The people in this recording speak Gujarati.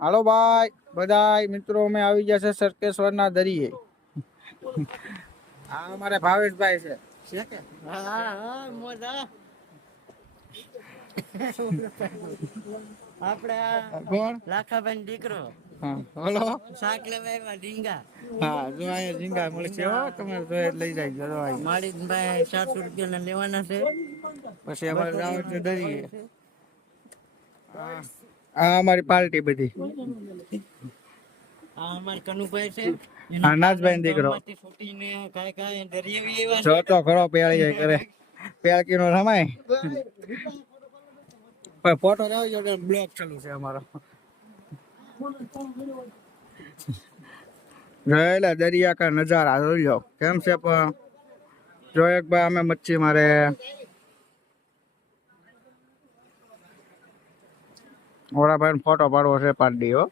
હાલો ભાઈ બધાય મિત્રો અમે આવી ગયા છે સરકેશ્વરના દરિયે. આ અમારે ભાવેશભાઈ છે. આપડે કોણ? લાખાભાઈ દીકરો હા હલો. શાક લેવા ઢીંગા. હા જો અહીંયા ઝીંગા મળશે હો, તમે જોઈએ લઈ જાય જો અહીં. માળીભાઈ 700 રૂપિયા લેવાના છે. પછી અમારે જવાનું છે દરિયે. આ અમારી પાર્ટી બધી. આ અમાર કનુભાઈ છે. હા નાથભાઈ નો દીકરો. છૂટીને કાંઈ દરિયે એવા જો તો ખરો પેળી જાય કરે. પેળકી નો રમાય. પણ ફોટો લાવી જો બ્લોગ ચાલુ છે અમારો. જોયેલા દરિયા કા નજારા જોઈ લો કેમ છે પણ જો એક ભાઈ અમે મચ્છી મારે ઓરા ભાઈ ફોટો પાડવો છે પાડી હો.